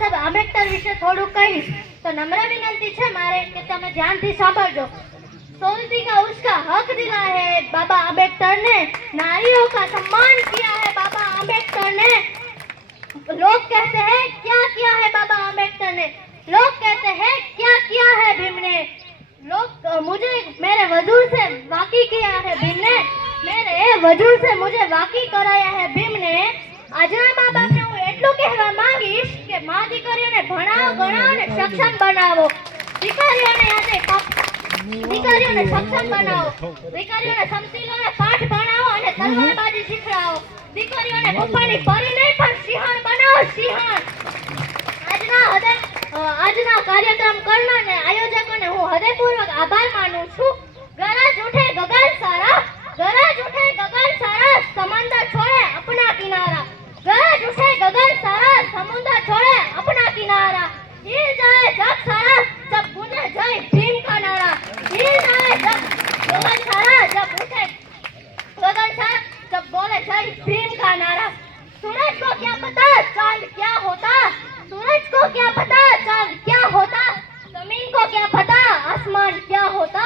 સાહેબ આંબેડકર વિશે થોડું કહીશ તો નમ્ર વિનંતી છે મારે કે તમે ધ્યાનથી સાંભળજો। सोल्टी का उसका हक दिला है बाबा आम्बेडकर ने, नारियों का सम्मान किया है बाबा आम्बेडकर ने। लोग कहते हैं क्या किया है बाबा आम्बेडकर ने, लोग कहते हैं क्या किया है भीम ने। लोग मुझे मेरे वजूद से वाकी किया है भीम ने, मेरे वजूद से मुझे वाकी कराया है भीम ने। આજના મા બાપને હું એટલું કહેવા માંગીશ કે મા દીકરીઓને ભણાવો ગણાવો અને સક્ષમ બનાવો। દીકરીઓને સક્ષમ બનાવો, દીકરીઓને સમસીલોને પાઠ ભણાવો અને તલવારબાજી શીખડાવો। દીકરીઓને પપ્પાની પરી નહીં પણ સિંહણ બનાવો, સિંહણ। આજના કાર્યક્રમ કરનારને આયોજકોને હું હૃદયપૂર્વક આભાર માનું છું। ગરજ ઉઠે ગગન સારા, गरज उठे गगन सारा, समंदर छोड़े अपना किनारा। गरज उठे गगन सारा, समुद्र छोड़े अपना किनारा। हिल जाए जग सारा जब गूंजे जय भीम का नारा। हिल जाए जग गगन सारा जब उठे गगन सारा जब बोले जय भीम का नारा। सूरज को क्या पता चांद क्या होता, सूरज को क्या पता चांद क्या होता। जमीन को क्या पता आसमान क्या होता,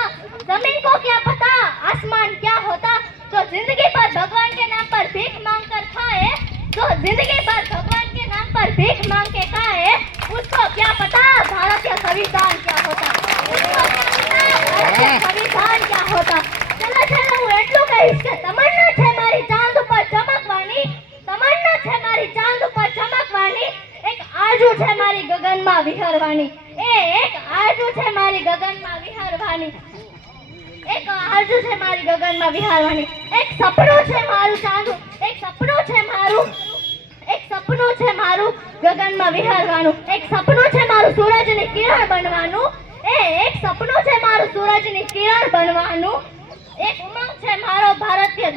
जमीन को क्या पता आसमान क्या होता। जो जिंदगी पर भगवान के नाम पर भीख मांग कर खाए, जो जिंदगी पर भगवान के नाम पर भीख मांग के खाए, उसको क्या पता भारतीय संविधान क्या होता, उसको क्या पता भारतीय संविधान क्या होता। चलो चलो હું એટલું કહીશ કે તમન્ના છે મારી ચાંદ ઉપર ચમકવાની, તમન્ના છે મારી ચાંદ ઉપર ચમકવાની, એક આરજુ છે મારી ગગનમાં વિહરવાની। એક આરજુ છે મારી ગગનમાં વિહરવાની, એક આરજુ છે મારી ગગનમાં વિહરવાની। એક સપનું છે મારું ચાંદુ, એક સપનું છે મારું, એક સપનું છે મારું ગગનમાં વિહરવાનું। એક સપનું છે મારું સૂરજની કિરણ બનવાનું, એક સપનું છે મારું સૂરજની કિરણ બનવાનું। એક ઉમંગ છે મારો ભારતીય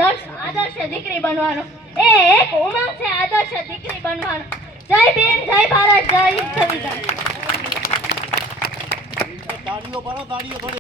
આદર્શ દીકરી બનવાનો, એક ઉમંગ છે આદર્શ દીકરી બનવાનો। જય ભીમ, જય ભારત, જય સંવિધાન। તાળીઓ પાડો, તાળીઓ થોડી।